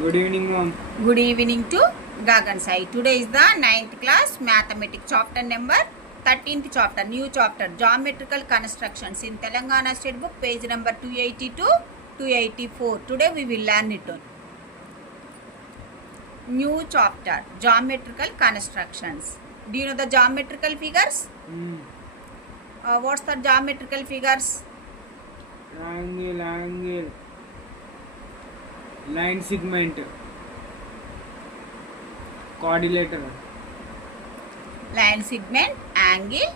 Good evening, ma'am. Good evening to Gagan Sai. Today is the 9th class mathematics chapter number 13th chapter, new chapter, geometrical constructions in Telangana state book, page number 280 to 284. Today we will learn it on new chapter, geometrical constructions. Do you know the geometrical figures? What's the geometrical figures? Triangle, angle, line segment, quadrilateral. Line segment, angle,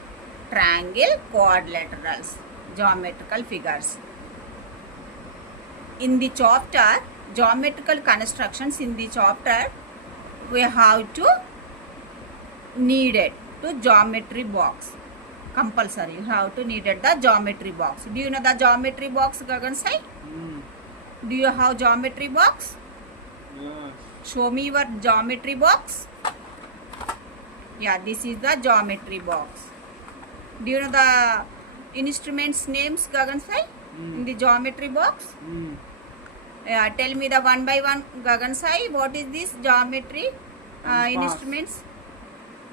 triangle, quadrilaterals, geometrical figures. In the chapter, geometrical constructions, in the chapter, we have to needed to geometry box. Compulsory, you have to needed the geometry box. Do you know the geometry box, Gagan Sai? Do you have geometry box? Yes. Show me your geometry box. Yeah, this is the geometry box. Do you know the instruments names, Gagan Sai? In the geometry box? Yeah, tell me the one by one, Gagan Sai. What is this geometry instruments?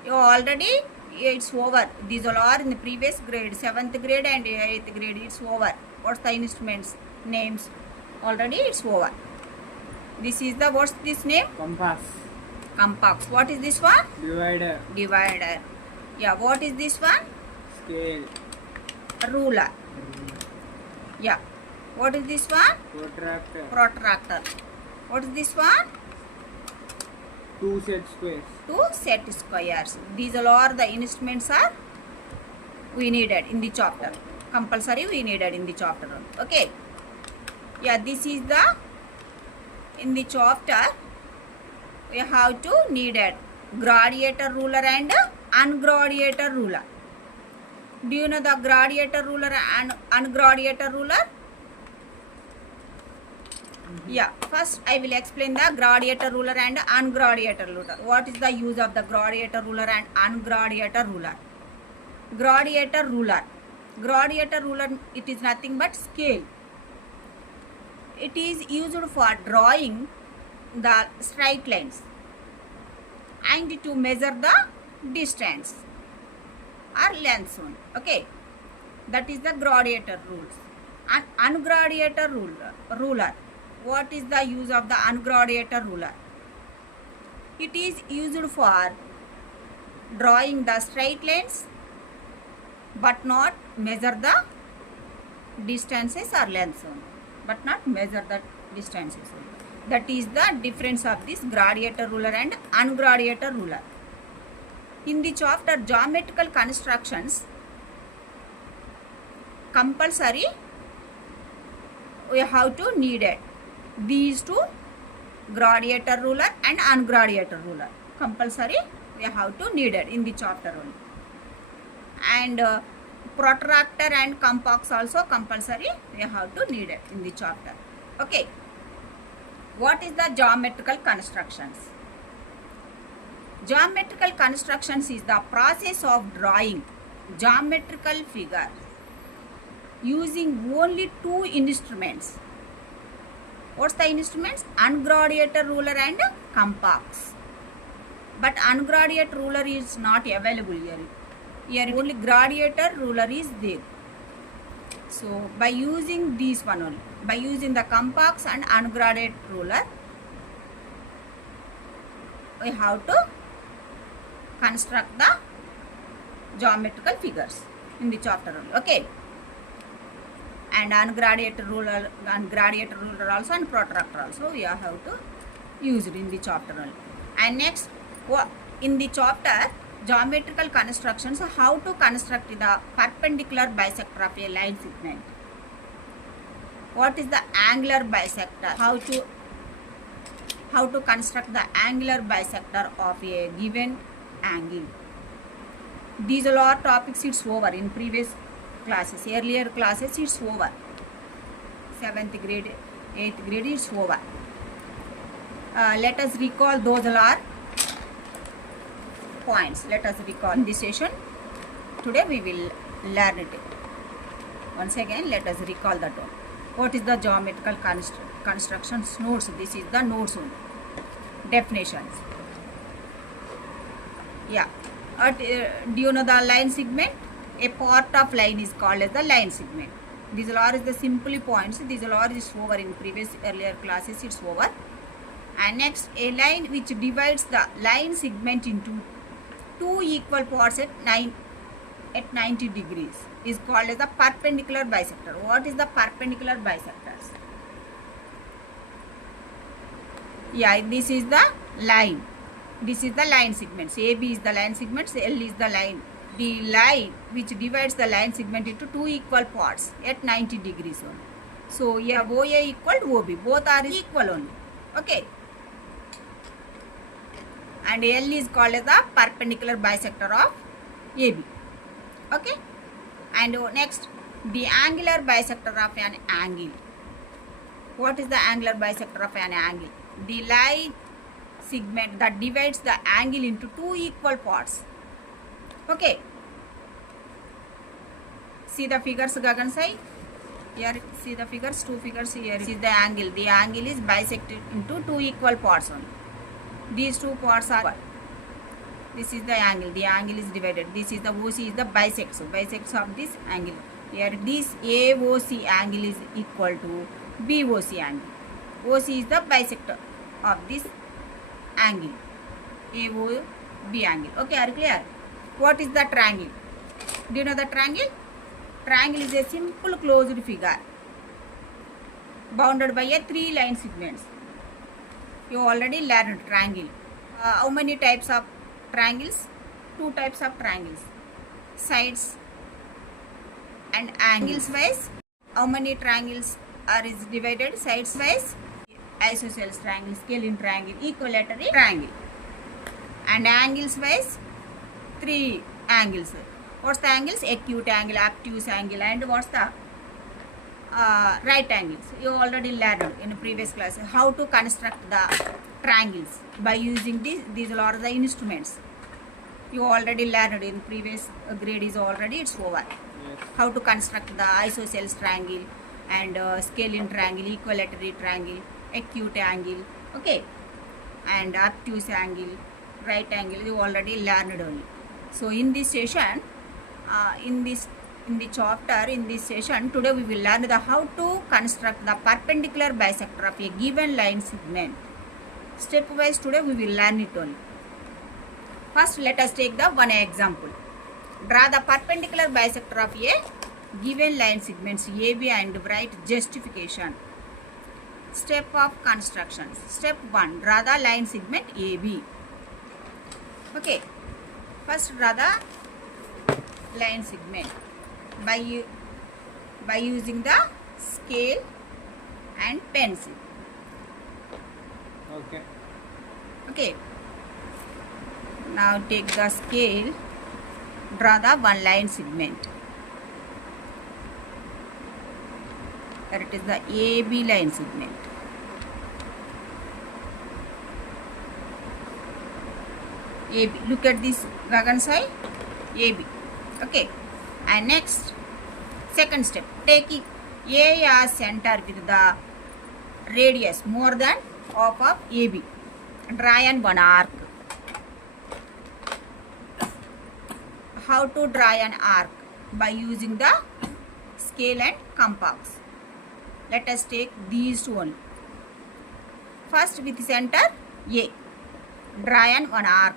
You already, it's over. These all are in the previous grade, 7th grade and 8th grade. It's over. What's the instruments names? Already it's over. This is the, what's this name? Compass. Compass. What is this one? Divider. Divider. Yeah, what is this one? Scale. Ruler. Yeah. What is this one? Protractor. Protractor. What is this one? Two set squares. Two set squares. These all are the instruments are we needed in the chapter. Compulsory we needed in the chapter. Okay. Yeah, this is the, in the chapter, we have to needed gradiator ruler and ungradiator ruler. Do you know the gradiator ruler and ungradiator ruler? Yeah, first I will explain the gradiator ruler and ungradiator ruler. What is the use of the gradiator ruler and ungradiator ruler? Gradiator ruler. Gradiator ruler, it is nothing but scale. It is used for drawing the straight lines and to measure the distance or length zone. Okay, that is the gradiator rules. And ungradiator ruler. What is the use of the ungradiator ruler? It is used for drawing the straight lines but not measure the distances or length zone. But not measure the distances. That is the difference of this gradiator ruler and ungradiator ruler. In the chapter geometrical constructions, compulsory we have to need it. These two, gradiator ruler and ungradiator ruler. Compulsory we have to need it in the chapter only. And protractor and compass also compulsory we have to need it in the chapter. Okay. What is the geometrical constructions? Geometrical constructions is the process of drawing geometrical figure using only two instruments. What's the instruments? Ungradiator ruler and compass. But ungradiator ruler is not available here. Here only gradiator ruler is there. So by using these one only, by using the compass and ungradiator ruler, we have to construct the geometrical figures in the chapter only. Okay. And ungradiator ruler also and protractor also we have to use it in the chapter only. And next, in the chapter geometrical constructions, how to construct the perpendicular bisector of a line segment. What is the angular bisector? How to construct the angular bisector of a given angle. These are all topics it's over in previous classes, earlier classes it's over. 7th grade, 8th grade it's over. Let us recall those are points. Let us recall in this session. Today we will learn it. Once again, let us recall that one. What is the geometrical construct? constructions notes. This is the notes only. Definitions. Yeah. Do you know the line segment? A part of line is called as the line segment. These are the simple points. These are is over in previous earlier classes. It's over. And next, a line which divides the line segment into two equal parts at 90 degrees is called as the perpendicular bisector. What is the perpendicular bisectors? Yeah, this is the line. This is the line segments. AB is the line segments, L is the line. The line which divides the line segment into two equal parts at 90 degrees only. So, yeah, OA equal to OB. Both are equal only. Okay. And L is called as the perpendicular bisector of AB. Okay. And next, the angular bisector of an angle. What is the angular bisector of an angle? The line segment that divides the angle into two equal parts. Okay. See the figures, Gagan Sai. Here, see the figures, two figures here. This is the angle. The angle is bisected into two equal parts only. These two parts are. This is the angle. The angle is divided. This is the OC is the bisect. So bisects of this angle. Here, this AOC angle is equal to BOC angle. OC is the bisector of this angle. AOB angle. Okay, are you clear? What is the triangle? Do you know the triangle? Triangle is a simple closed figure bounded by a three line segments. You already learned triangle. How many types of triangles? Two types of triangles. Sides and angles wise. How many triangles are is divided? Sides wise. Isosceles triangle, scalene triangle, equilateral triangle. And angles wise, three angles. What's the angles? Acute angle, obtuse angle, and what's the right angles? You already learned in previous class how to construct the triangles by using these are the instruments. You already learned in previous grade is already it's over. Yes. How to construct the isosceles triangle and scalene triangle, equilateral triangle, acute angle, okay, and obtuse angle, right angle. You already learned only. So in this session, in the chapter, in this session, today we will learn the how to construct the perpendicular bisector of a given line segment. Step wise today we will learn it only. First, let us take the one example. Draw the perpendicular bisector of a given line segments AB and write justification. Step of construction. Step 1. Draw the line segment AB. Okay. First, draw the line segment by using the scale and pencil. Okay. Okay. Now take the scale. Draw the one line segment. There it is the AB line segment. AB. Look at this Gagan side. AB. Okay. And next, second step. Taking A as center with the radius more than half of AB. Draw an one arc. How to draw an arc? By using the scale and compass. Let us take these two only. First with center A. Draw an one arc.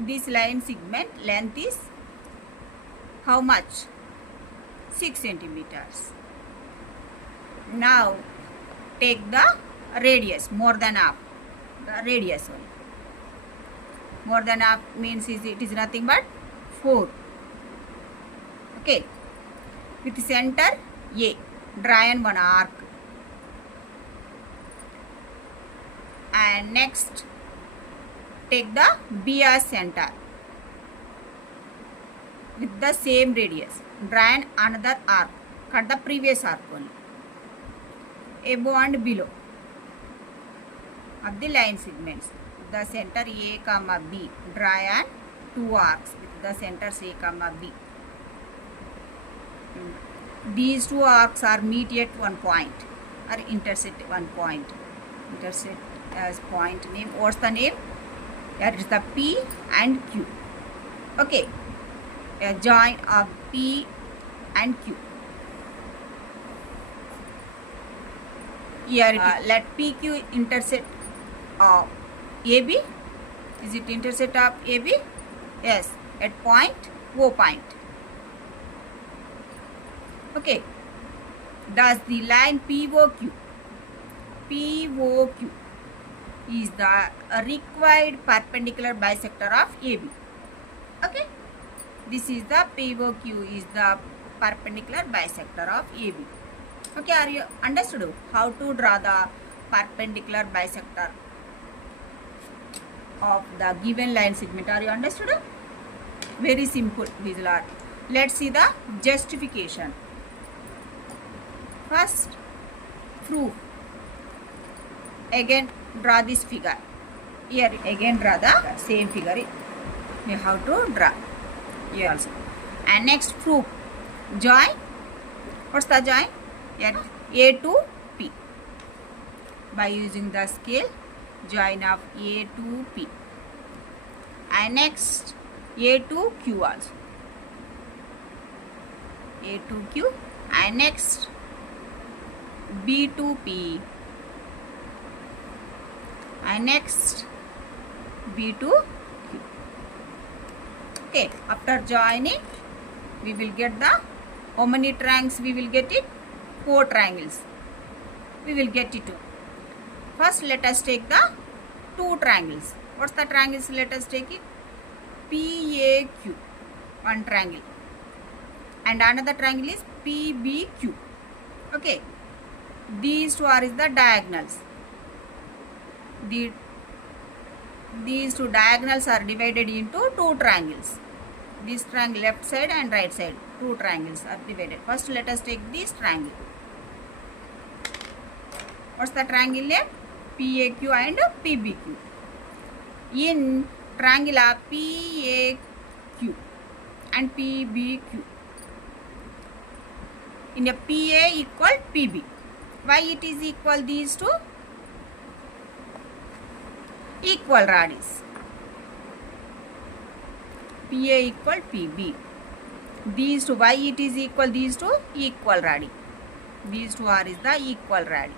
This line segment length is how much? 6 centimeters. Now take the radius more than half. The radius only. More than half means it is nothing but 4. Okay. With center A. Draw an one arc. And next take the B as center with the same radius. Draw an another arc. Cut the previous arc only. Above and below of the line segments. The center A comma B. Draw an two arcs with the centers A comma B. These two arcs are meet at one point. or intersect one point. Intersect as point name. What's the name? Here is the P and Q. Okay, a join of P and Q. Here let PQ intersect of AB. Is it intersect of AB? Yes, at point O point. Okay, thus the line POQ is the required perpendicular bisector of AB. Okay, this is the POQ is the perpendicular bisector of AB. Okay, are you understood how to draw the perpendicular bisector of the given line segment? Are you understood? Very simple, these are. Let's see the justification. First, proof. Again draw this figure. Here again draw the same figure. You have to draw here also. And next, proof. Join. What's the join? Here A to P. By using the scale, join of A to P. And next, A to Q also. A to Q. And next, B to P. And next, B to Q. Okay, after joining, we will get the, how many triangles we will get it? 4 triangles. We will get it. First, let us take the 2 triangles. What's the triangles? Let us take it. PAQ, one triangle. And another triangle is PBQ. Okay. These two are is the diagonals. These two diagonals are divided into 2 triangles. This triangle left side and right side. 2 triangles are divided. First, let us take this triangle. What's the triangle name? PAQ and PBQ. In triangle of PAQ and PBQ, in a PA equal PB. Why it is equal? These two equal radius. PA equal PB. These two, why it is equal? These two equal radii. These two are is the equal radii.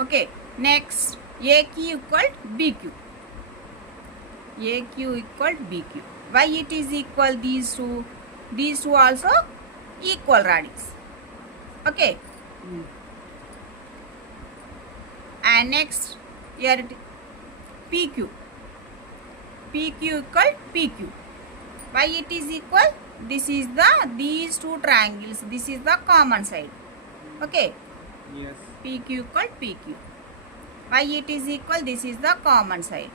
Okay, next, AQ equal BQ. AQ equal BQ. Why it is equal? These two? These two also equal radius. Okay. And next, here it PQ. PQ equal PQ. Why it is equal? This is the, these 2 triangles. This is the common side. Okay. Yes. PQ equal PQ. Why it is equal? This is the common side.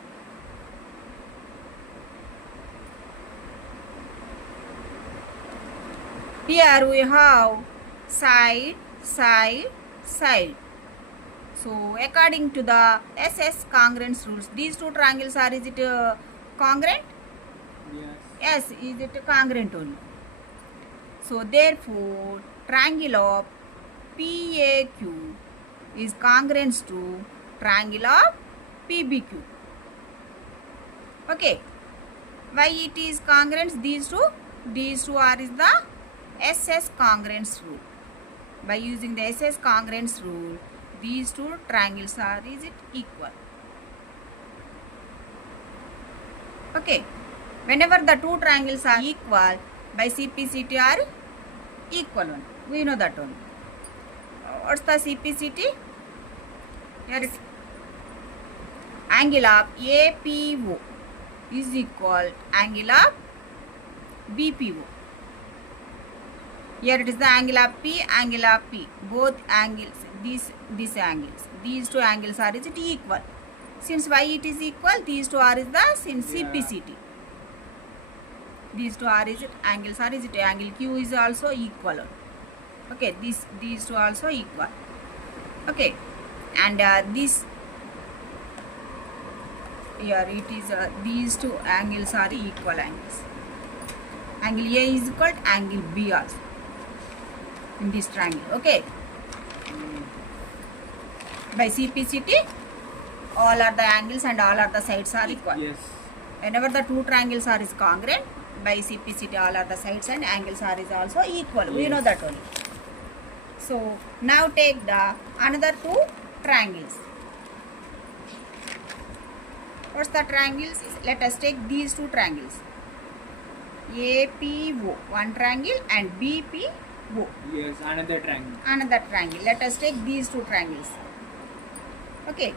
Here we have side, side, side. So according to the SS congruence rules, these 2 triangles are, is it congruent? Yes. Yes, is it congruent only? So therefore, triangle of PAQ is congruent to triangle of PBQ. Okay. Why it is congruent? These two are is the SS congruence rule. By using the SS congruence rule, these 2 triangles are, is it equal? Okay. Whenever the 2 triangles are equal, by CPCT are equal one. We know that one. What's the CPCT? Here is angle of APO is equal angle of BPO. Here it is the angle of P, angle of P. Both angles, these angles. These 2 angles are, is it equal? Since why it is equal? These 2 are is the, since CPCT. These 2 are, is it angles are, is it angle Q is also equal. Okay, these 2 also equal. Okay, and this here it is these 2 angles are equal angles. Angle A is equal to angle B also in this triangle. Okay, By CPCT, all are the angles and all are the sides are equal. Yes. Whenever the two triangles are is congruent, by CPCT all are the sides and angles are is also equal. Yes. We know that only. So now take the another two triangles. What's the triangles? Let us take these two triangles. APO, one triangle, and BPO. Yes, another triangle. Another triangle. Let us take these two triangles. Okay.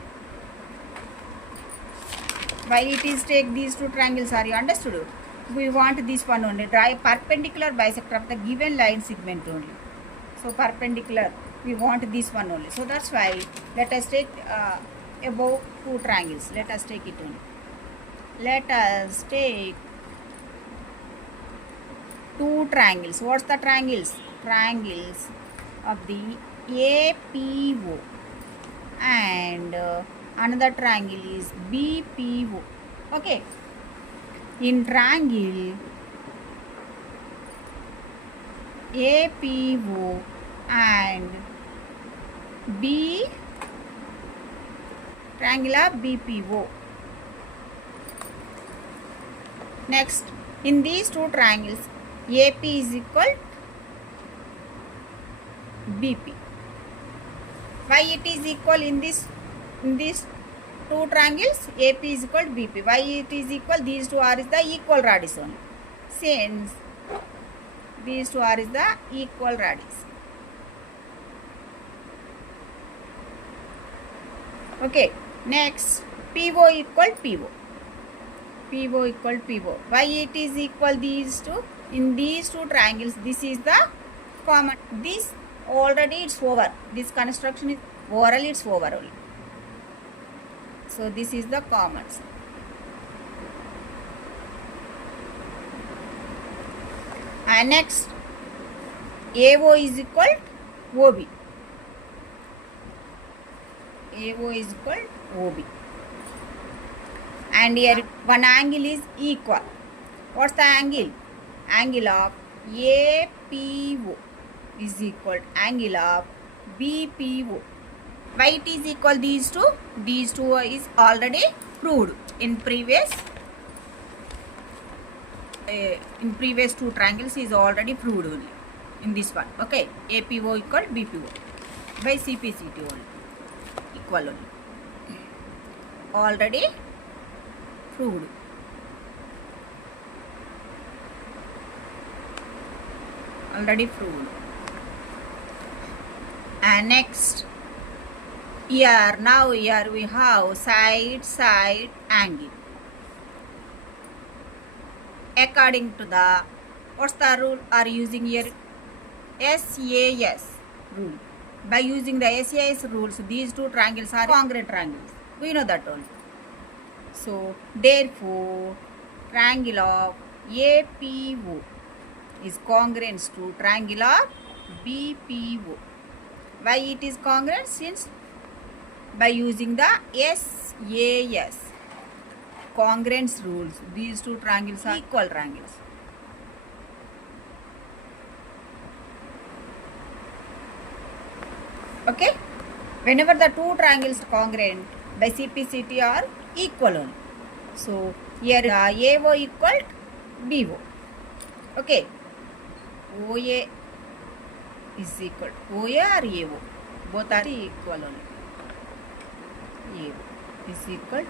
Why it is take these two triangles? Are you understood? We want this one only. Draw a perpendicular bisector of the given line segment only. So perpendicular. We want this one only. So that's why let us take above two triangles. Let us take it only. Let us take two triangles. What's the triangles? Triangles of the APO and another triangle is BPO. Okay. In triangle APO and triangle of BPO. Next, in these two triangles, AP is equal BP. Why it is equal in these two triangles? AP is equal to BP. Why it is equal? These two are is the equal radius only. Since these two are is the equal radius. Okay. Next, PO equal PO. PO equal PO. Why it is equal these two? In these two triangles, this is the common. This already it's over. This construction is overall it's over only. So this is the common. And next, AO is equal to OB. AO is equal to OB. And here one angle is equal. What's the angle? Angle of APO is equal to angle of BPO. Why it is equal these two? These two is already proved in previous two triangles is already proved only in this one. Okay, APO equal BPO by CPCT only equal only. Already proved. Already proved. And next, here now here we have side angle. According to the what's the rule are using here? SAS rule. By using the SAS rules, these two triangles are congruent triangles. We know that only. So therefore, triangle of APO is congruent to triangle of BPO. Why it is congruent? Since by using the SAS congruence rules, these two triangles are equal triangles. Okay, whenever the two triangles congruent by CPCT are equal only. So here AO equal to BO. Okay, OA is equal to OA or AO, both are equal only. AO is equal to BO.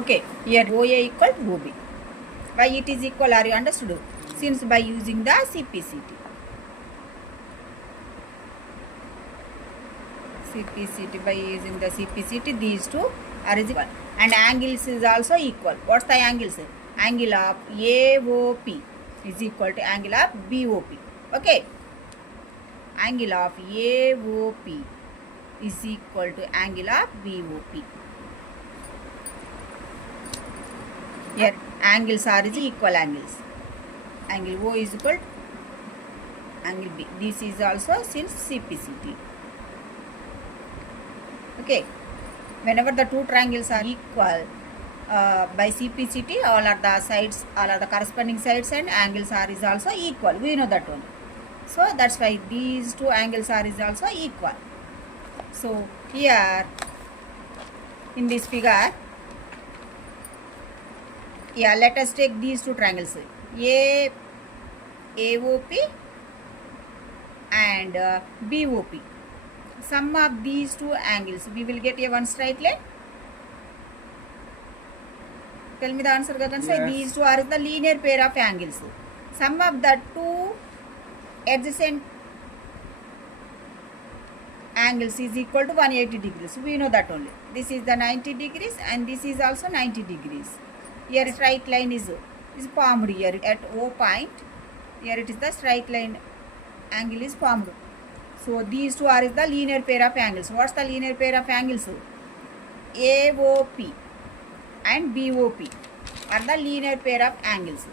Okay, here OA equal to OB. Why it is equal? Are you understood? Since by using the CPCT. By using the CPCT, these two are equal. And angles is also equal. What's the angles? Angle of AOP is equal to angle of BOP. Okay. Angle of AOP is equal to angle of BOP. Here angles are equal angles. Angle O is equal to angle B. This is also since CPCT. Okay. Whenever the two triangles are equal by CPCT, all are the sides, all are the corresponding sides and angles are is also equal. We know that one. So that's why these two angles are is also equal. So here in this figure, yeah, let us take these two triangles, AOP and BOP. Sum of these two angles, we will get a one straight line. Tell me the answer, Gagan. Say these two are the linear pair of angles. Sum of the two adjacent angles is equal to 180 degrees. We know that only. This is the 90 degrees and this is also 90 degrees. Here straight line is formed here at O point. Here it is the straight line angle is formed. So these two are the linear pair of angles. What's the linear pair of angles? AOP and BOP are the linear pair of angles.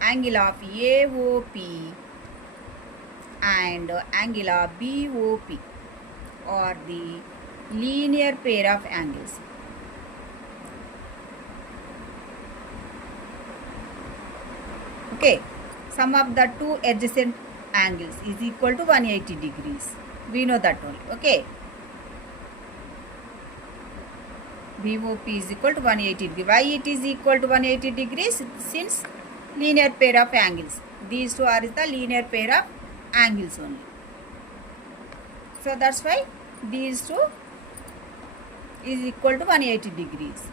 Angle of AOP and angle of BOP are the linear pair of angles. Okay, sum of the two adjacent angles is equal to 180 degrees. We know that only. Okay, BOP is equal to 180 degrees. Why it is equal to 180 degrees? Since linear pair of angles. These two are the linear pair of angles only. So that's why these two is equal to 180 degrees.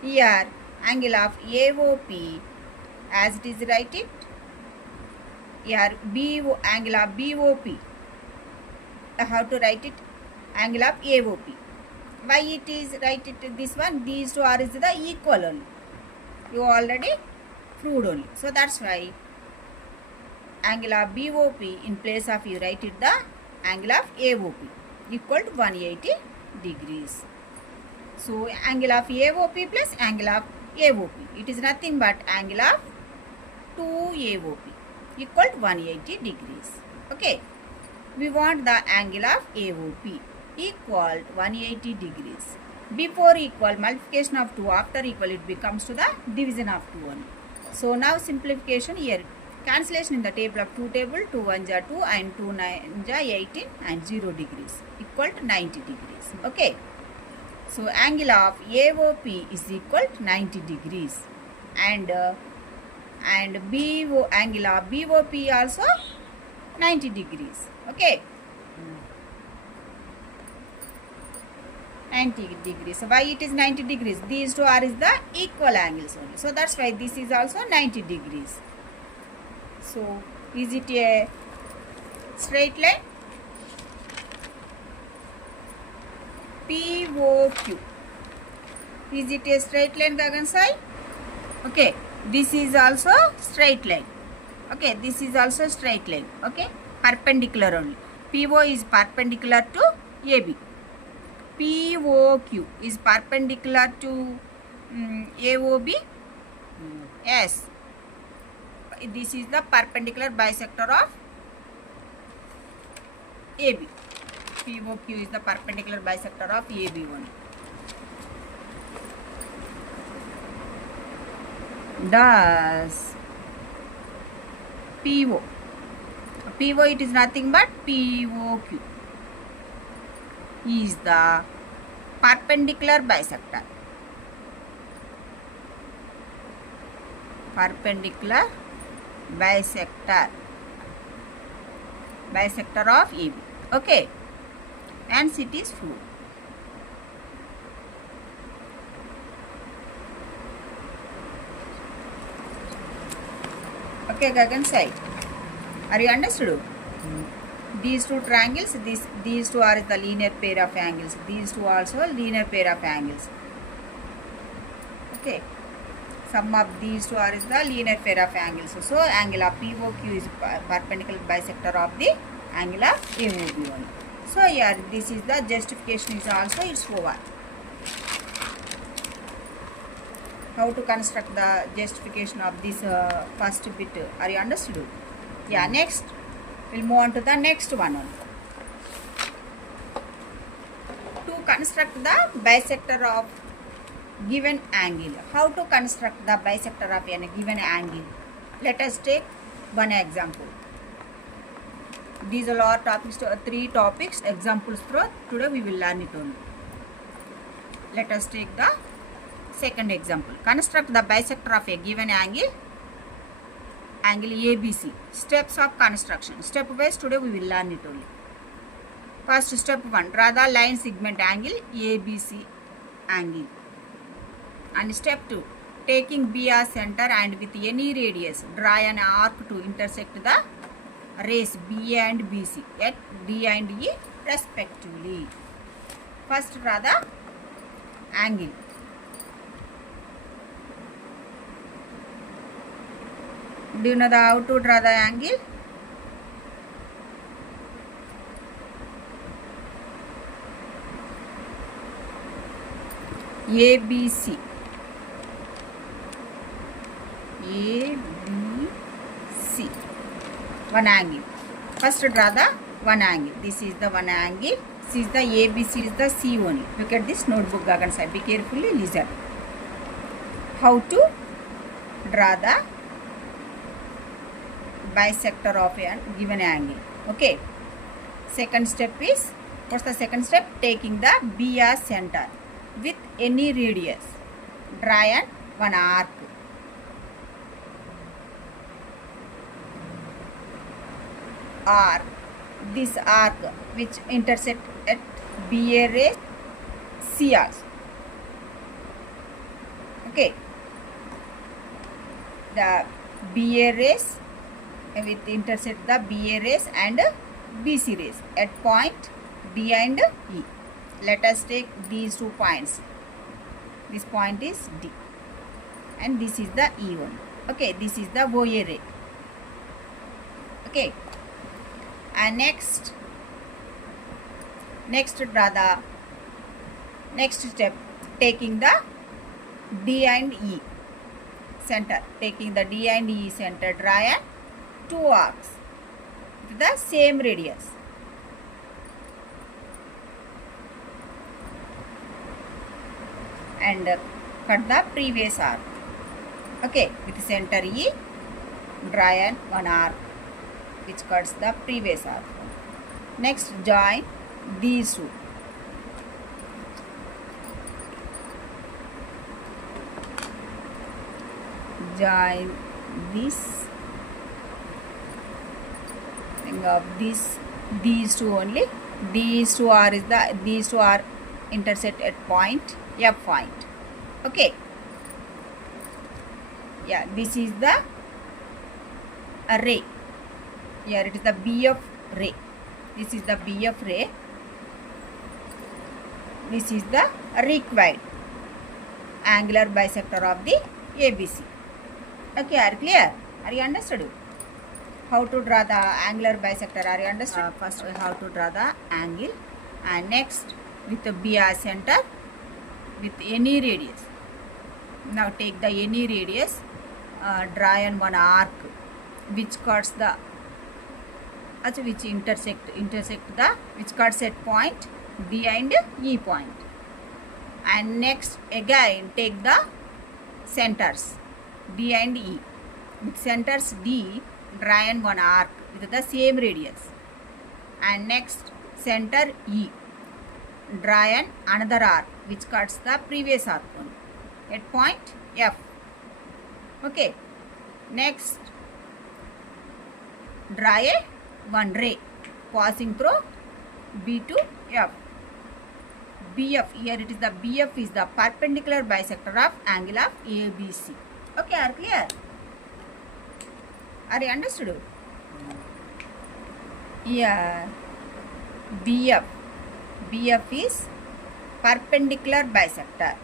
Here angle of AOP, as it is write it, here angle of BOP, how to write it? Angle of AOP. Why it is write it this one? These two are is the equal only. You already proved only. So that's why angle of BOP in place of you write it the angle of AOP equal to 180 degrees. So angle of AOP plus angle of AOP, it is nothing but angle of 2AOP equal to 180 degrees. Okay, we want the angle of AOP equal 180 degrees. Before equal, multiplication of 2, after equal it becomes to the division of 2 only. So now simplification here, cancellation in the table of 2 table, 2 1 are 2 and 2 9 are 18 and 0 degrees equal to 90 degrees. Okay, so angle of AOP is equal to 90 degrees and angle of BOP also 90 degrees. Okay, 90 degrees. So why it is 90 degrees? These two are is the equal angles only. So that's why this is also 90 degrees. So is it a straight line? POQ. Is it a straight line, Gagan Sai? Okay, this is also straight line. Okay, this is also straight line. Okay, perpendicular only. PO is perpendicular to AB. POQ is perpendicular to AOB. Yes, this is the perpendicular bisector of AB. POQ is the perpendicular bisector of AB one. Thus, PO it is nothing but POQ is the perpendicular bisector. Perpendicular bisector of AB. Okay, and it is true. Okay, Gagan side. Are you understood? These two triangles, these two are the linear pair of angles. These two also linear pair of angles. Okay, sum of these two are the linear pair of angles. So angle of POQ is perpendicular bisector of the angle of AOB one. So here this is the justification is also it's over. How to construct the justification of this first bit? Are you understood? Yeah, next we'll move on to the next one. To construct the bisector of given angle. How to construct the bisector of a given angle? Let us take one example. These are all topics, 3 topics, examples through. Today we will learn it only. Let us take the second example. Construct the bisector of a given angle ABC. Steps of construction. Step wise today we will learn it only. First, step 1. Draw the line segment angle ABC angle. And step 2. Taking B as center and with any radius, draw an arc to intersect the rays B and BC at D and E respectively. First, draw the angle. Do you know how to draw the angle? ABC. One angle. First draw the one angle. This is the one angle. This is the ABC, is the C only. Look at this notebook gagan side. Be carefully listen. How to draw the bisector of a given angle. Okay. Second step is, what's the second step? Taking the B as center with any radius. Draw an one arc. This arc which intersect at BA rays C also. Okay. The BA rays with intersect the BA rays and BC rays at point D and E. Let us take these 2 points. This point is D and this is the E one. Okay, this is the OA ray. Okay. And next draw the next step, taking the D and E center. Taking the D and E center, draw a 2 arcs with the same radius. And cut the previous arc. Okay, with center E, draw an one arc which cuts the previous arc. Next, join these 2. Join this. Think of these 2 only. These two are intersect at point F point. Okay. Yeah, this is the array. Here it is the BF ray. This is the BF ray. This is the required angular bisector of the ABC. Okay, are you clear? Are you understood? How to draw the angular bisector? Are you understood? First, how to draw the angle, and next with the B as center with any radius. Now take the any radius, draw an one arc which cuts the which which cuts at point D and E point. And next again take the centers D and E. With centers D, draw an one arc with the same radius. And next center E, draw an another arc which cuts the previous arc one at point F. Okay. Next, draw a one ray passing through B to F. BF, here it is the BF is the perpendicular bisector of angle of ABC. Okay, are clear? Are you understood? Yeah. BF is perpendicular bisector.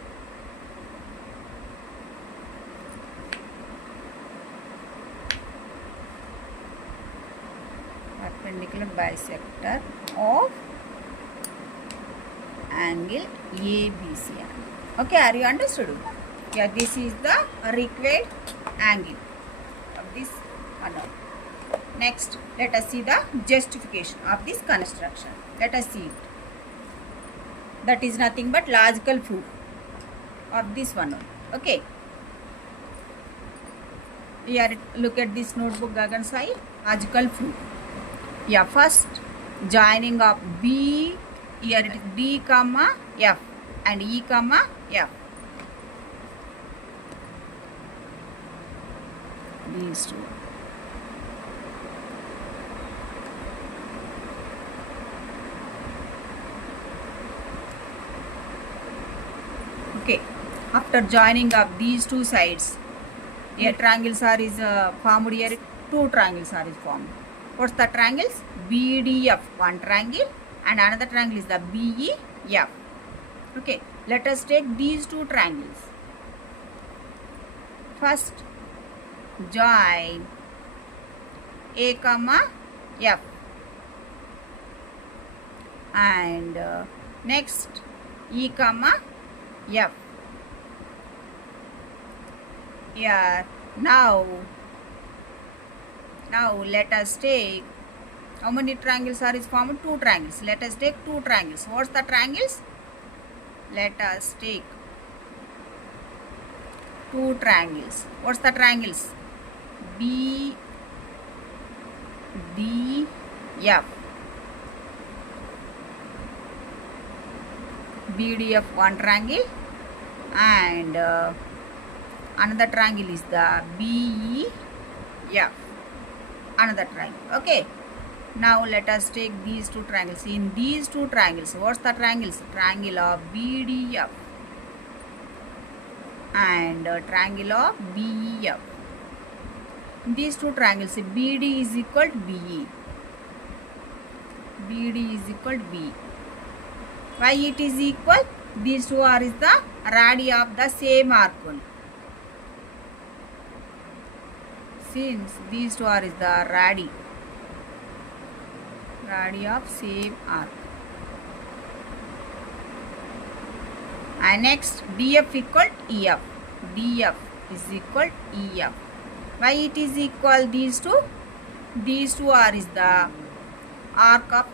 Perpendicular bisector of angle ABC. Okay, are you understood? Yeah, this is the required angle of this one. Next, let us see the justification of this construction. Let us see it. That is nothing but logical proof of this one. Okay. Here, look at this notebook, Gagan Sai. Logical proof. Yeah, first joining of B, here it is D comma F and E comma F. These two. Okay, after joining of these two sides, here triangles are formed here, two triangles are formed. What's the triangles? BDF, one triangle, and another triangle is the BEF. Okay, let us take these two triangles. First, join A comma F, and next E comma F. Here now let us take, how many triangles are formed? Two triangles. Let us take two triangles. What's the triangles? Let us take two triangles. What's the triangles? B D F. BDF one triangle, and another triangle is the BEF, another triangle. Okay, now let us take these two triangles. In these two triangles, what's the triangles? Triangle of BDF and triangle of BEF. In these two triangles, BD is equal to BE. BD is equal to BE. Why it is equal? These two are the radii of the same arc only. Since these two are the radii of same arc. And next DF equal to EF. DF is equal to EF. Why it is equal? These two are the arc of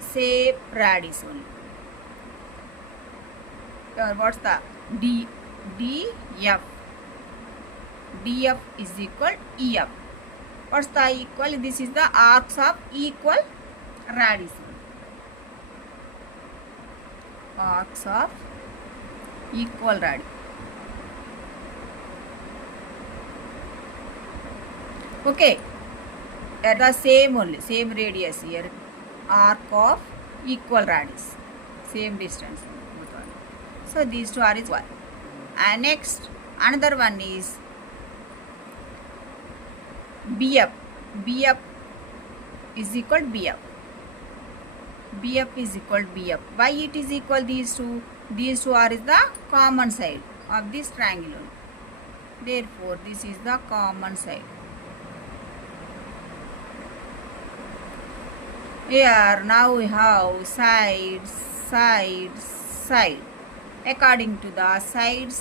same radius only. What's the DF? DF is equal to EF. What's the equal? This is the arcs of equal radius. Arcs of equal radius. Okay, at the same only, same radius here. Arc of equal radius, same distance. So these two are equal. And next, another one is BF. BF is equal to BF. BF is equal to BF. Why it is equal? These two are the common side of this triangle. Therefore, this is the common side. Here now we have side. According to the side.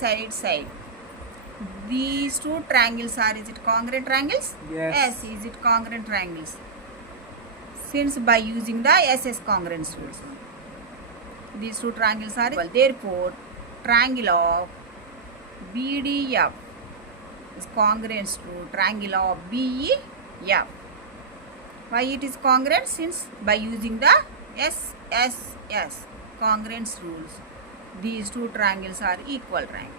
These two triangles are, is it congruent triangles? Yes. Is it congruent triangles? Since by using the SS congruence rule, these two triangles are equal. Therefore, triangle of BDF is congruent to triangle of BEF. Why it is congruent? Since by using the SSS congruence rules, these two triangles are equal triangles.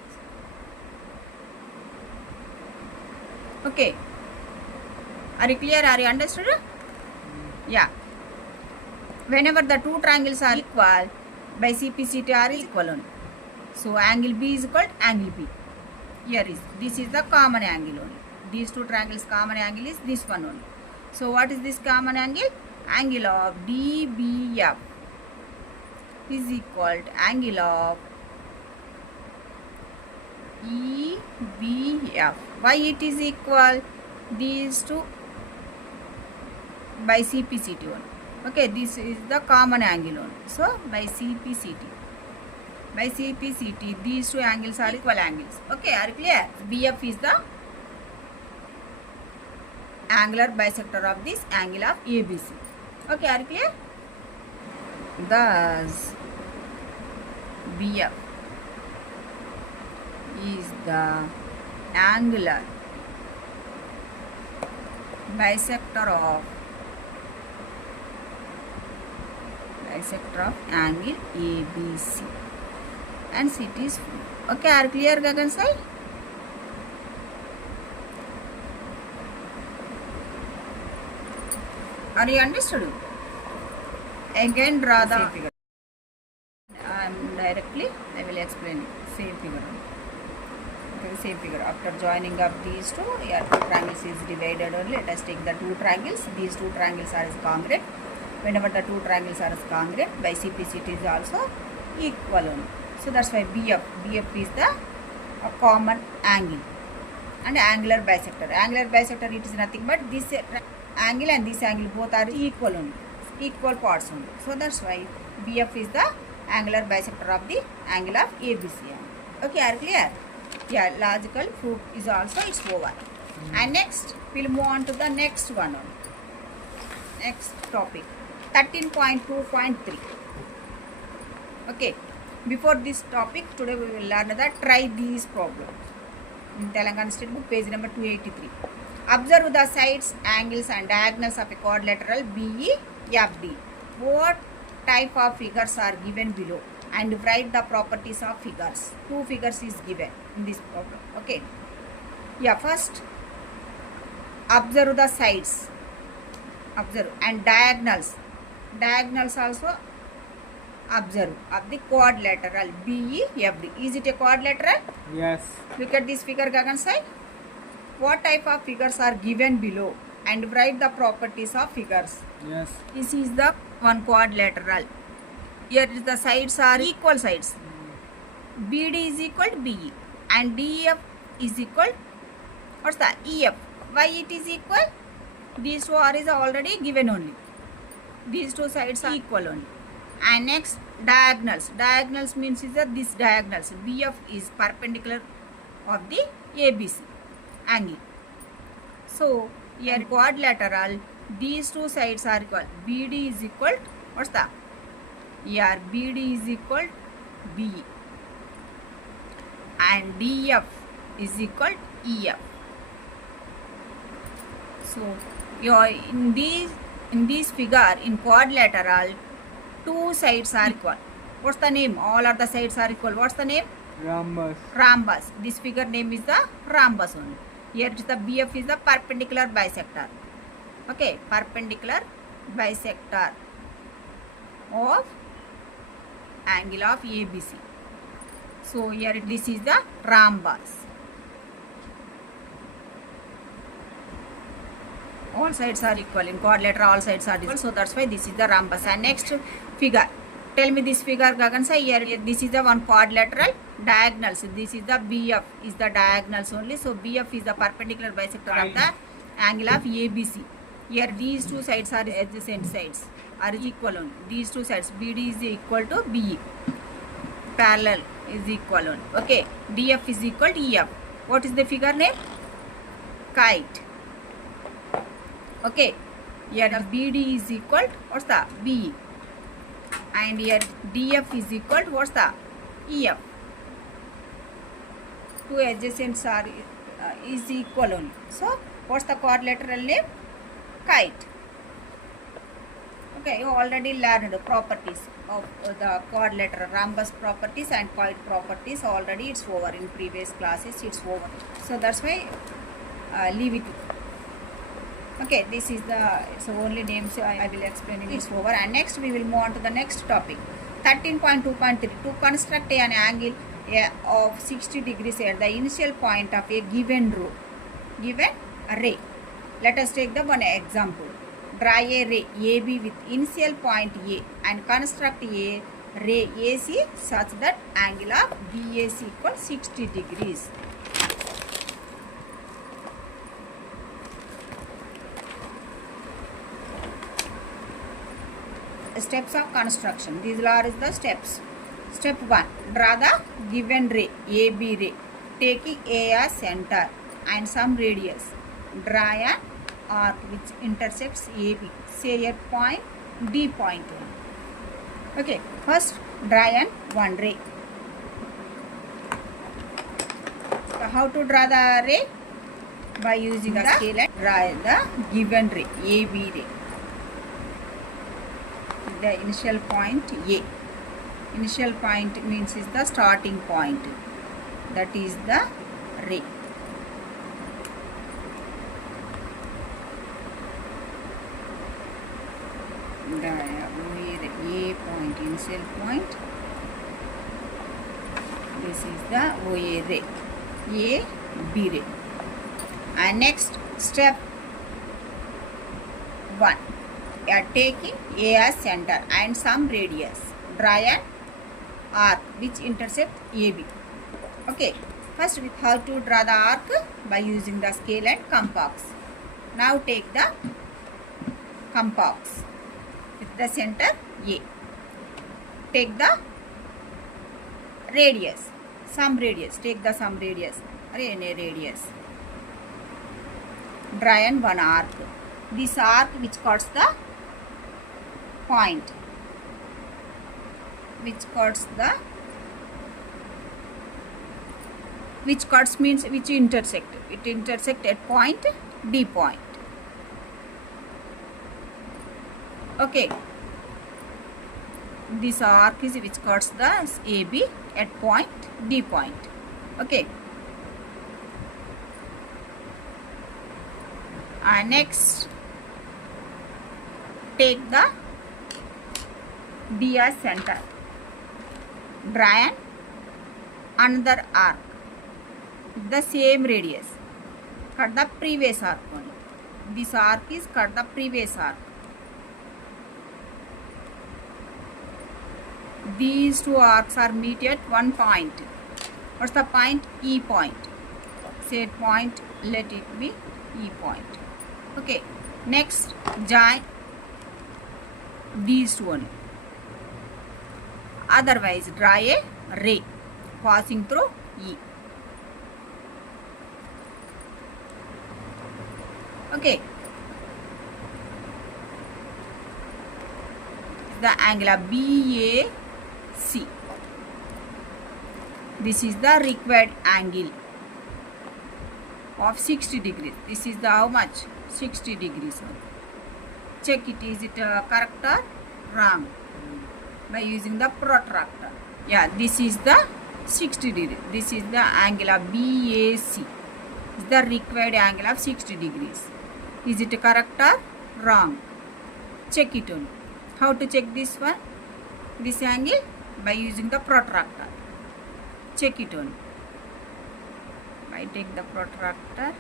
Okay, are you clear? Are you understood? Yeah. Whenever the two triangles are equal, by CPCT are equal only. So angle B is equal to angle B. Here is, this is the common angle only. These two triangles common angle is this one only. So what is this common angle? Angle of DBF is equal to angle of EBF. Why it is equal? These two by CPCT only. Okay, this is the common angle only. So by CPCT, these two angles are equal angles. Okay, are you clear? BF is the angular bisector of this angle of ABC. Okay, are you clear? Thus, BF is the angular bisector of bisector of angle ABC and it is full. Okay, are clear Gagan Sai? Are you understood? Again draw the same figure. Directly I will explain it. Same figure. Okay, same figure. After joining up these two, here two triangles is divided only. Let us take the two triangles. These two triangles are congruent. Whenever the two triangles are congruent, by CPC it is also equal only. So that's why BF is the common angle and angular bisector. Angular bisector it is nothing but this angle and this angle both are equal only, equal parts only. So that's why BF is the angular bisector of the angle of ABC. Okay, are clear? Yeah, logical proof is also it's over. And next we'll move on to the next one. Next topic, 13.2.3. Okay, before this topic today we will learn the try these problems in Telangana State Book, page number 283. Observe the sides, angles and diagonals of a quadrilateral BEFD. What type of figures are given below and write the properties of figures. Two figures is given in this problem. Okay. Yeah, first observe the sides. Observe and diagonals. Diagonals also observe of the quadrilateral BEFD. Is it a quadrilateral? Yes. Look at this figure Gagan Sai. What type of figures are given below and write the properties of figures. Yes. This is the one quadrilateral. Here is the sides are equal sides. BD is equal to BE and DEF is equal, what's that? EF. Why it is equal? These two are is already given only. These two sides are equal only. And next diagonals. Diagonals means is that this diagonals. BF is perpendicular of the ABC angle. So here quadrilateral, these two sides are equal. BD is equal to, what's that? Here BD is equal to BE and DF is equal to EF. So your in this figure in quadrilateral, two sides are equal. What's the name? All of the sides are equal. What's the name? Rhombus. Rhombus. This figure name is the rhombus only. Here is the BF is the perpendicular bisector. Okay, perpendicular bisector of angle of ABC. So here this is the rhombus. All sides are equal. In quadrilateral all sides are equal. So that's why this is the rhombus. And next figure. Tell me this figure Gagan Sai. Here this is the one quadrilateral diagonals. This is the BF is the diagonals only. So BF is the perpendicular bisector of the angle of ABC. Here these two sides are adjacent sides are equal only. These two sides BD is equal to BE. Parallel is equal only. Okay. DF is equal to EF. What is the figure name? Kite. Okay. Here BD is equal to, what's the? BE. And here DF is equal to, what's the? EF. Two adjacents are is equal only. So what's the quadrilateral name? Kite. Okay, you already learned the properties of the quadrilateral, rhombus properties and kite properties. Already it's over in previous classes. It's over. So that's why leave it. Okay, this is the it's only names I will explain it. It's over. And next we will move on to the next topic. 13.2.3. To construct an angle of 60 degrees at the initial point of a given ray. Let us take the one example. Draw a ray AB with initial point A and construct a ray AC such that angle of BAC equals 60 degrees. Steps of construction. These are the steps. Step 1. Draw the given ray AB ray taking A as center and some radius. Draw an arc which intersects AB, say at point D point. Okay, first draw one ray. So how to draw the ray? By using the scale and draw the given ray AB ray. the initial point A. Initial point means is the starting point. That is the ray. The A point, initial point. This is the OA ray. A, B ray. And next step 1. We are taking A as center and some radius. Draw an arc which intersect AB. Okay. First we have to draw the arc by using the scale and compass. Now take the compass with the center A. Take the radius. Some radius. Take the some radius or any radius. Draw an one arc. This arc which cuts the point. Which cuts means which intersect. It intersect at point D point. Okay. This arc is which cuts the AB at point D point. Okay. And next take the D as center. Draw an another arc with the same radius. Cut the previous arc only. This arc is cut the previous arc. These two arcs are meet at one point. What's the point? E point. Say point, let it be E point. Okay. Next, join these two only. Otherwise, draw a ray passing through E. Okay. The angle of BAC. This is the required angle of 60 degrees. This is the how much? 60 degrees. Check it. Is it correct or wrong? By using the protractor. Yeah, this is the 60 degrees. This is the angle of BAC. Is the required angle of 60 degrees. Is it correct or wrong? Check it on. How to check this one? This angle by using the protractor. Check it on. I take the protractor.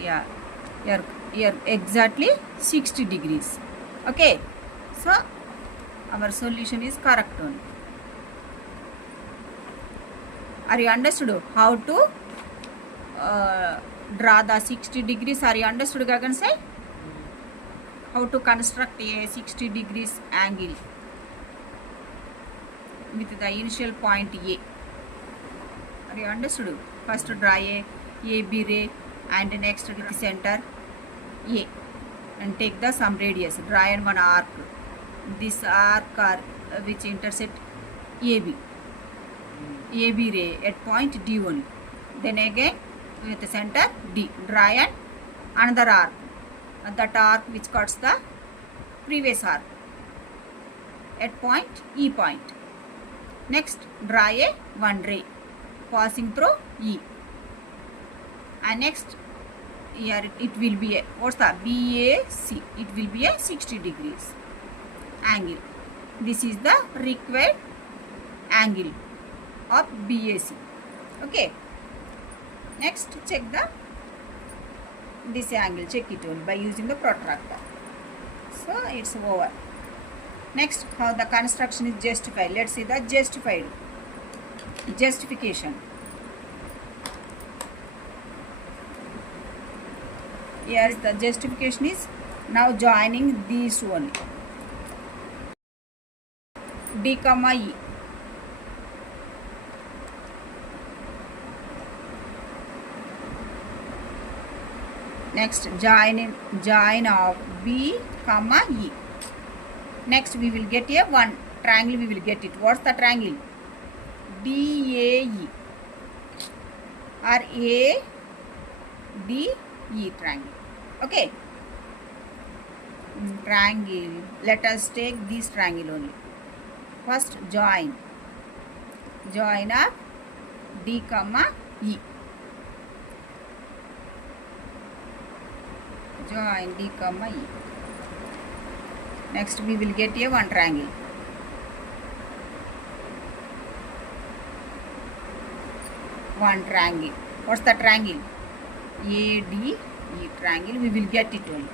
Yeah, here exactly 60 degrees. Okay, so our solution is correct one. Are you understood how to draw the 60 degrees? Are you understood, Gagan say? How to construct a 60 degrees angle with the initial point A. Are you understood? First draw a AB ray and next with the center A and take the some radius. Draw in one arc. This arc which intersect AB. AB ray at point D only. Then again with the center D. Draw an another arc. That arc which cuts the previous arc at point E point. Next draw a one ray passing through E. And next here it will be a, what's the BAC? It will be a 60 degrees angle. This is the required angle of BAC. Okay. Next check this angle. Check it on by using the protractor. So it's over. Next, how the construction is justified. Let's see the justification. Here is the justification is now joining these one. D comma E. Next join of B comma E. Next we will get a one triangle. We will get it. What's the triangle? DAE or ADE triangle. Okay. triangle. Let us take this triangle only. First join of D comma E. Join D comma E. Next we will get a one triangle. One triangle. What's the triangle? ADE triangle. We will get it only.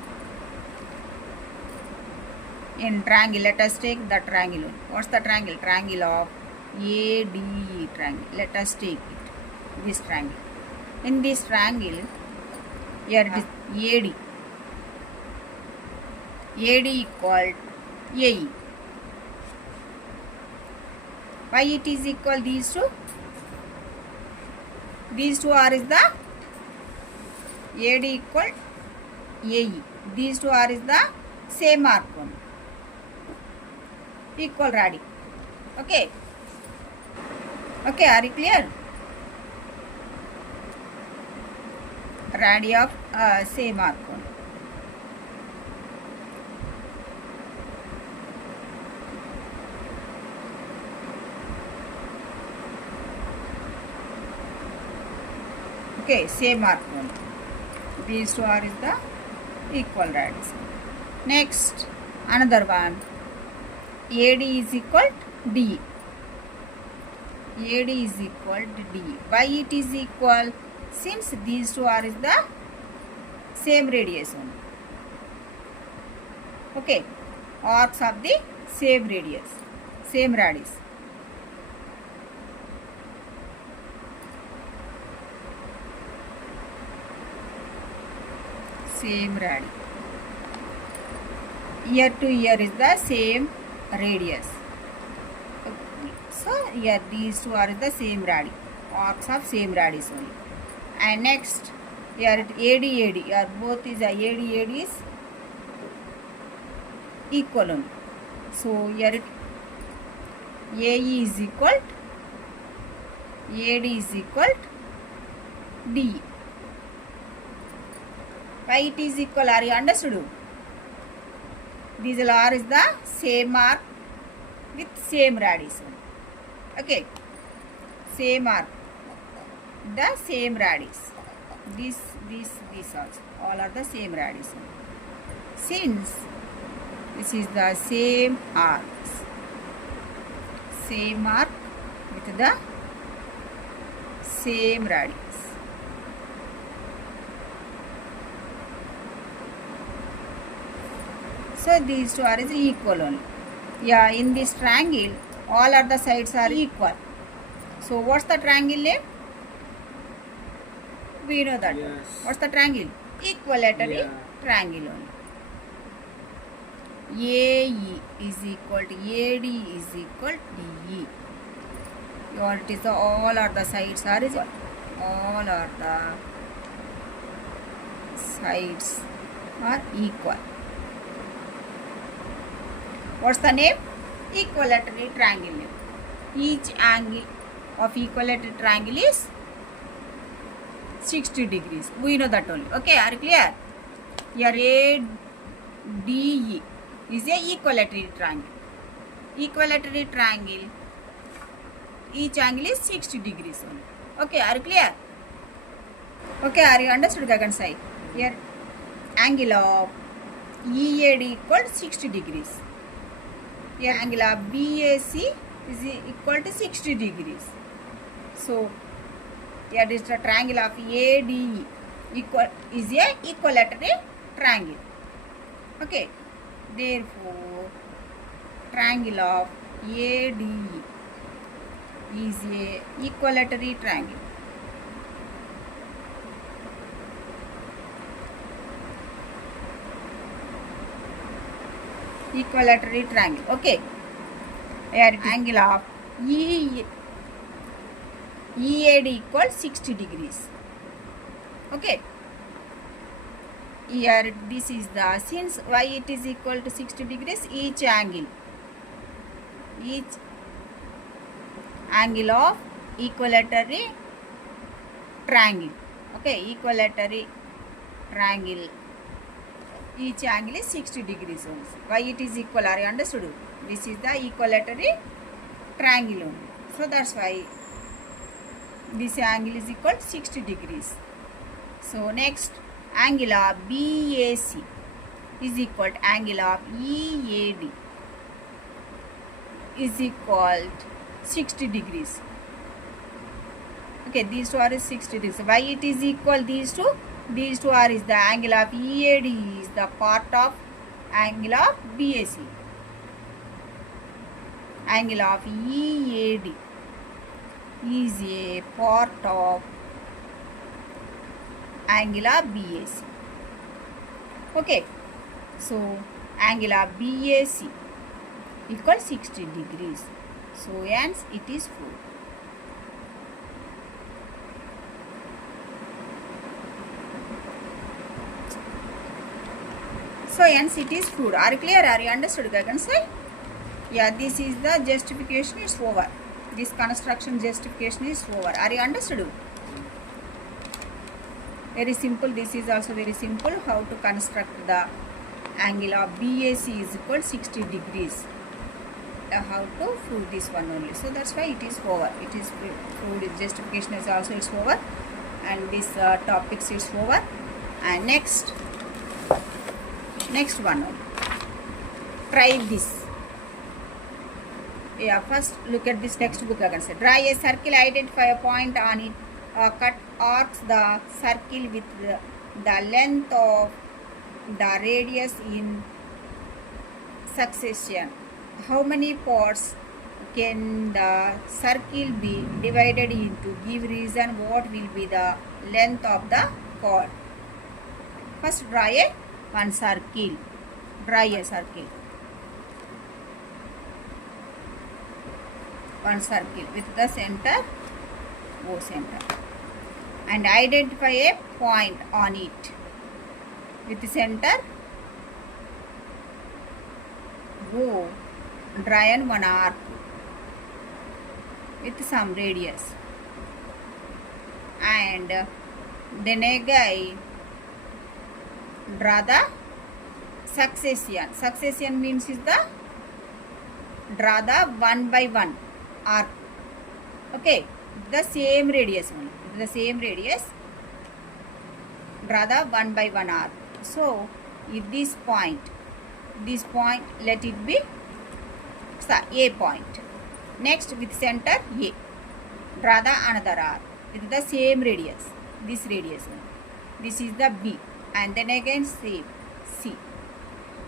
In triangle, let us take the triangle only. What's the triangle? Triangle of ADE triangle. Let us take it. This triangle. In this triangle, here it is AD. AD equal AE. Why it is equal these two? These two are is the AD equal AE. These two are is the same arc one. Equal radii. Okay. Okay, are you clear? Radii of same arc one. Okay, same arc one. These two are is the equal radius. Next, another one. AD is equal to D. AD is equal to D. Why it is equal? Since these two are is the same radius only. Okay, arcs of the same radius, same radius. Same radii. Ear to ear is the same radius. Okay. So here these two are the same radii, arcs of same radius only. And next here AD here both is AD is equal only. So here AE is equal to AD is equal to D. Why it is equal? Are you understood? These are is the same arc with same radius. Okay, same arc, the same radius. This also, all are the same radius. Since this is the same arc with the same radius. So these two are is equal only. Yeah, in this triangle, all other sides are equal. So what's the triangle name? We know that. Yes. What's the triangle? Equilateral triangle only. AE is equal to AD is equal to DE. Or it is the all are the sides are equal. All are the sides are equal. What's the name? Equilateral triangle name. Each angle of equilateral triangle is 60 degrees. We know that only. Okay, are you clear? Here ADE is a equilateral triangle. Equilateral triangle, each angle is 60 degrees only. Okay, are you clear? Okay, are you understood, Gagan Sai? Here angle of EAD equal to 60 degrees. Here angle of BAC is equal to 60 degrees. So here is the triangle of ADE is a equilateral triangle. Okay, therefore triangle of ADE is a equilateral triangle. Equilateral triangle. Okay, here angle of EAD equals 60 degrees. Okay, here this is the, since why it is equal to 60 degrees, each angle of equilateral triangle. Okay, equilateral triangle each angle is 60 degrees only. Why it is equal? Are you understood? This is the equilateral triangle only. So that's why this angle is equal to 60 degrees. So next, angle of BAC is equal to angle of EAD is equal to 60 degrees. Okay, these two are 60 degrees. Why it is equal these two? These two are is the angle of EAD is the part of angle of BAC. Angle of EAD is a part of angle of BAC. Okay, so angle of BAC equal 60 degrees. So hence it is 4. So hence it is fluid. Are you clear? Are you understood, guys? Yeah, this is the justification. It's over. This construction justification is over. Are you understood? Very simple. This is also very simple. How to construct the angle of BAC is equal 60 degrees. How to prove this one only. So that's why it is over. It is proved. Justification is also it's over, and this topics is over. And next one, try this. Yeah, first look at this textbook. I can say, draw a circle, identify a point on it, cut arcs the circle with the length of the radius in succession. How many parts can the circle be divided into? Give reason what will be the length of the chord. First draw one circle. Draw a circle. One circle with the center O center, and identify a point on it with the center O. Draw one arc with some radius, and then again draw the succession. Succession means is the draw the one by one arc. Okay, the same radius only. The same radius. Draw the one by one arc. So if this point, let it be A point. Next with center A. Draw the another arc with the same radius. This radius only. This is the B. And then again same C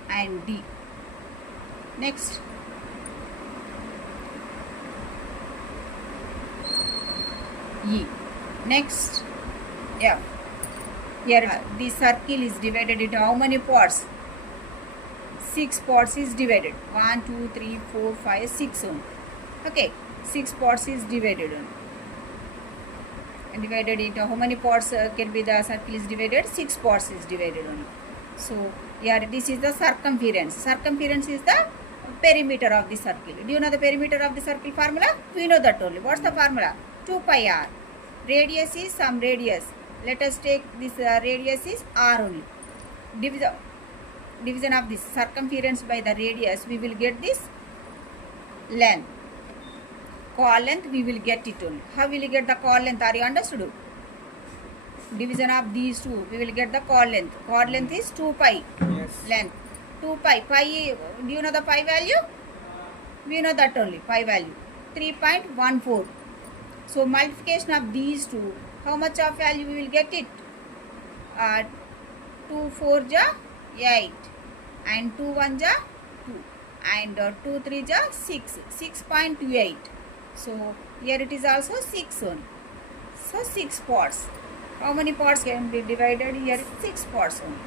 and D. Next E. Next F. Here the circle is divided into how many parts? 6 parts is divided. 1, 2, 3, 4, 5, 6 only. Okay, 6 parts is divided on. And divided into how many parts can be the circle is divided? 6 parts is divided on. So here this is the circumference. Circumference is the perimeter of the circle. Do you know the perimeter of the circle formula? We know that only. What's the formula? 2 pi r. Radius is some radius. Let us take this radius is r only. Division of this circumference by the radius, we will get this length. Chord length we will get it only. How will you get the chord length? Are you understood? Division of these two, we will get the chord length. Chord length is 2 pi. Yes. Length 2 pi. Pi, do you know the pi value? We know that only. Pi value 3.14. So multiplication of these two, how much of value we will get it? 2 4 ja 8 and 2 1 ja 2 and 2 3 ja 6. 6.28. So here it is also 6 only. So 6 parts. How many parts can be divided? Here 6 parts only.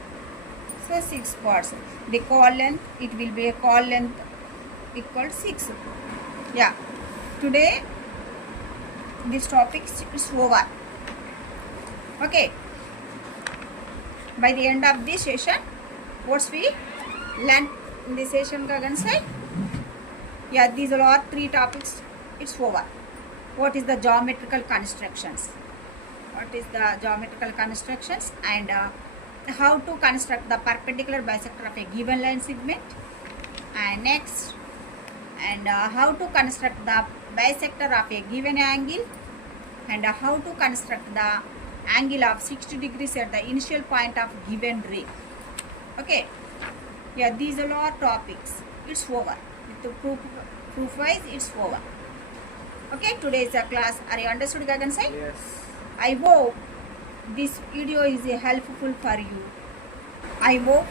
So 6 parts. The chord length, it will be a chord length equal to 6. Yeah. Today this topic is over. Okay. By the end of this session, what we learned in this session ka gansai? Yeah, these are all 3 topics. It's over. What is the geometrical constructions? What is the geometrical constructions, and how to construct the perpendicular bisector of a given line segment, and next, and how to construct the bisector of a given angle, and how to construct the angle of 60 degrees at the initial point of given ray. Okay, yeah, these are all topics. It's over. With the proof wise, it's over. Okay, today's class. Are you understood, Gagan-sai? Yes. I hope this video is helpful for you. I hope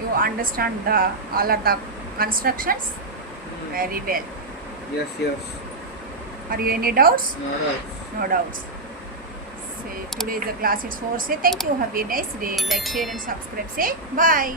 you understand all of the constructions very well. Yes, yes. Are you any doubts? No doubts. No doubts. Say today's class is over. Say thank you. Have a nice day. Like, share and subscribe. Say bye.